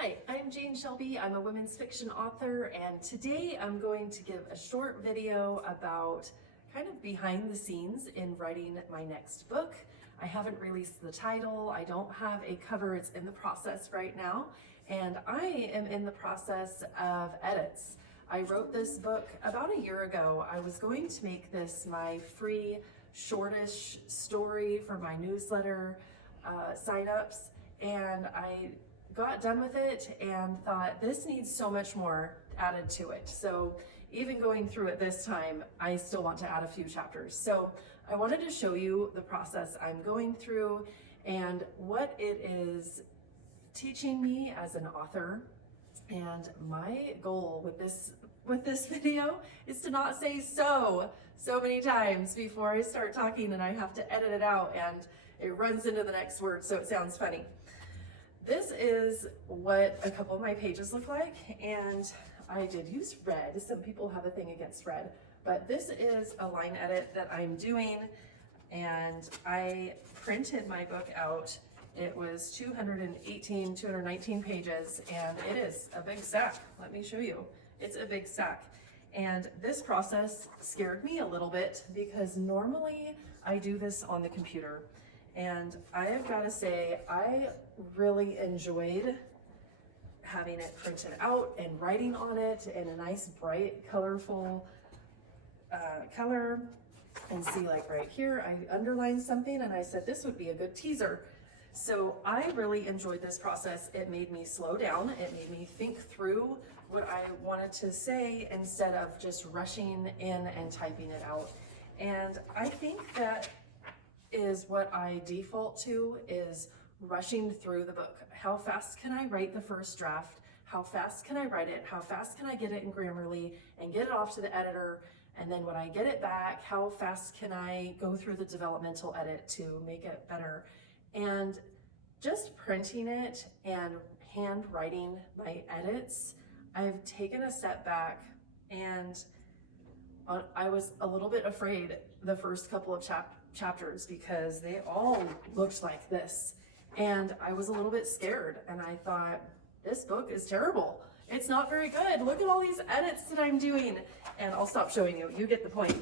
Hi, I'm Jane Shelby. I'm a women's fiction author, and today I'm going to give a short video about kind of behind the scenes in writing my next book. I haven't released the title. I don't have a cover. It's in the process right now, and I am in the process of edits. I wrote this book about a year ago. I was going to make this my free shortish story for my newsletter signups, and I got done with it and thought this needs so much more added to it. So even going through it this time, I still want to add a few chapters. So I wanted to show you the process I'm going through and what it is teaching me as an author. And my goal with this video is to not say so many times before I start talking and I have to edit it out and it runs into the next word so it sounds funny. This is what a couple of my pages look like, and I did use red. Some people have a thing against red, but this is a line edit that I'm doing, and I printed my book out. It was 219 pages, and it is a big stack. Let me show you. It's a big stack. And this process scared me a little bit because normally I do this on the computer. And I have got to say, I really enjoyed having it printed out and writing on it in a nice, bright, colorful color. And see, like right here, I underlined something and I said this would be a good teaser. So I really enjoyed this process. It made me slow down. It made me think through what I wanted to say instead of just rushing in and typing it out. And I think that is what I default to, is rushing through the book. How fast can I write the first draft? How fast can I write it? How fast can I get it in Grammarly and get it off to the editor? And then when I get it back, how fast can I go through the developmental edit to make it better? And just printing it and hand writing my edits, I've taken a step back, and I was a little bit afraid the first couple of chapters because they all looked like this, and I was a little bit scared, and I thought, this book is terrible. It's not very good. Look at all these edits that I'm doing. And I'll stop showing you. You get the point.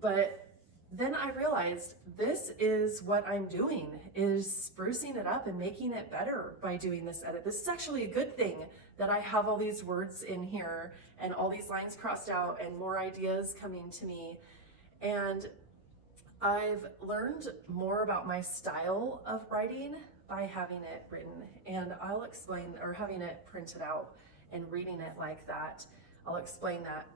But then I realized this is what I'm doing, is sprucing it up and making it better by doing this edit. This is actually a good thing that I have all these words in here and all these lines crossed out and more ideas coming to me. And I've learned more about my style of writing by having it written, and I'll explain, or having it printed out and reading it like that. I'll explain that.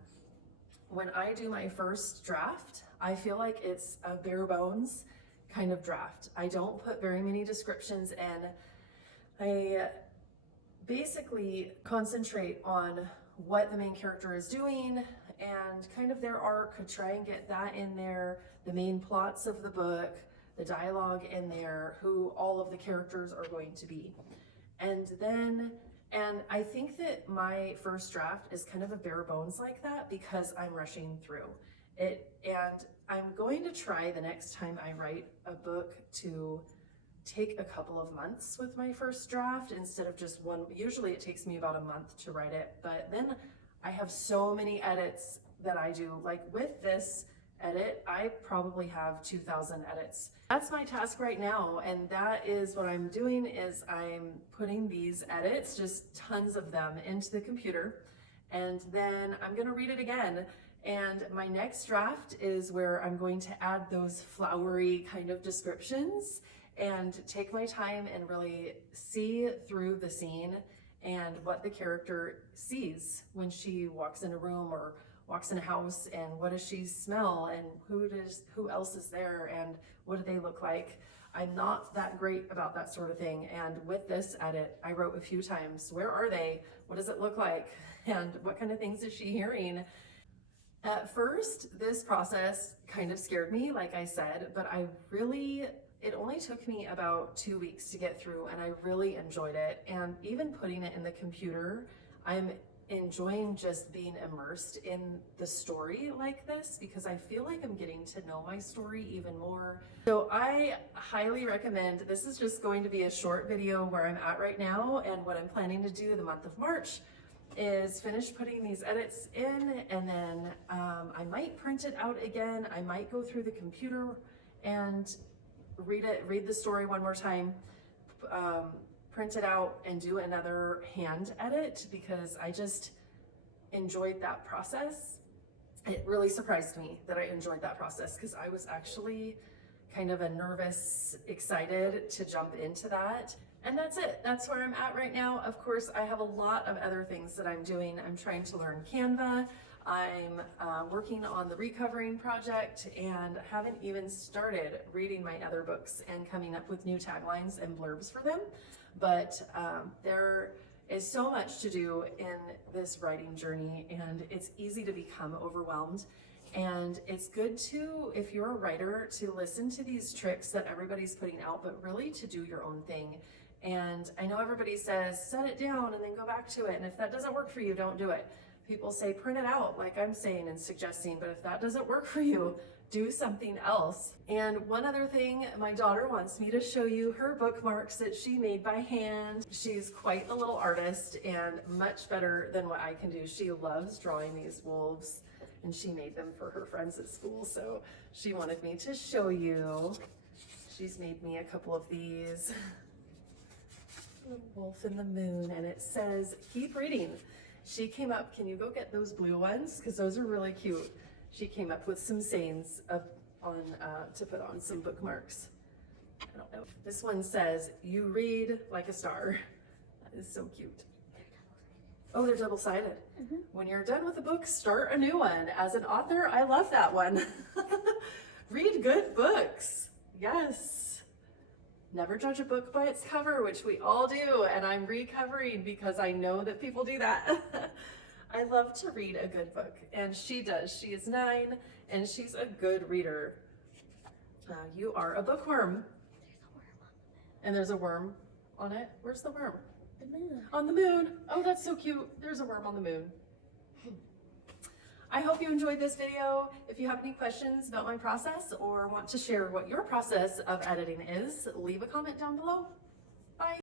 When I do my first draft, I feel like it's a bare bones kind of draft. I don't put very many descriptions in. I basically concentrate on what the main character is doing and kind of their arc, try and get that in there, the main plots of the book, the dialogue in there, who all of the characters are going to be. And I think that my first draft is kind of a bare bones like that because I'm rushing through it. And I'm going to try the next time I write a book to take a couple of months with my first draft instead of just one. Usually it takes me about a month to write it, but then I have so many edits that I do. Like with this edit, I probably have 2,000 edits. That's my task right now, and that is what I'm doing, is I'm putting these edits, just tons of them, into the computer, and then I'm gonna read it again. And my next draft is where I'm going to add those flowery kind of descriptions and take my time and really see through the scene and what the character sees when she walks in a room or walks in a house, and what does she smell, and who else is there, and what do they look like. I'm not that great about that sort of thing, and with this edit I wrote a few times, where are they, what does it look like, and what kind of things is she hearing. At first this process kind of scared me, like I said, but it only took me about 2 weeks to get through, and I really enjoyed it. And even putting it in the computer, I'm enjoying just being immersed in the story like this, because I feel like I'm getting to know my story even more. So I highly recommend, this is just going to be a short video where I'm at right now, and what I'm planning to do the month of March is finish putting these edits in, and then I might print it out again. I might go through the computer and read the story one more time, print it out and do another hand edit, because I just enjoyed that process. It really surprised me that I enjoyed that process, because I was actually kind of a nervous, excited to jump into that. And that's it. That's where I'm at right now. Of course, I have a lot of other things that I'm doing. I'm trying to learn Canva. I'm working on the recovering project, and haven't even started reading my other books and coming up with new taglines and blurbs for them. But there is so much to do in this writing journey, and it's easy to become overwhelmed. And it's good to, if you're a writer, to listen to these tricks that everybody's putting out, but really to do your own thing. And I know everybody says, set it down and then go back to it. And if that doesn't work for you, don't do it. People say, print it out, like I'm saying and suggesting, but if that doesn't work for you, do something else. And one other thing, my daughter wants me to show you her bookmarks that she made by hand. She's quite a little artist and much better than what I can do. She loves drawing these wolves, and she made them for her friends at school, so she wanted me to show you. She's made me a couple of these. Wolf in the Moon, and it says, keep reading. She came up, can you go get those blue ones? Because those are really cute. She came up with some sayings to put on some bookmarks. I don't know. This one says, you read like a star. That is so cute. Oh, they're double-sided. Mm-hmm. When you're done with a book, start a new one. As an author, I love that one. Read good books. Yes. Never judge a book by its cover, which we all do, and I'm recovering because I know that people do that. I love to read a good book, and she does. She is 9, and she's a good reader. You are a bookworm. There's a worm on it. Where's the worm? The moon. On the moon. Oh, that's so cute. There's a worm on the moon. I hope you enjoyed this video. If you have any questions about my process or want to share what your process of editing is, leave a comment down below.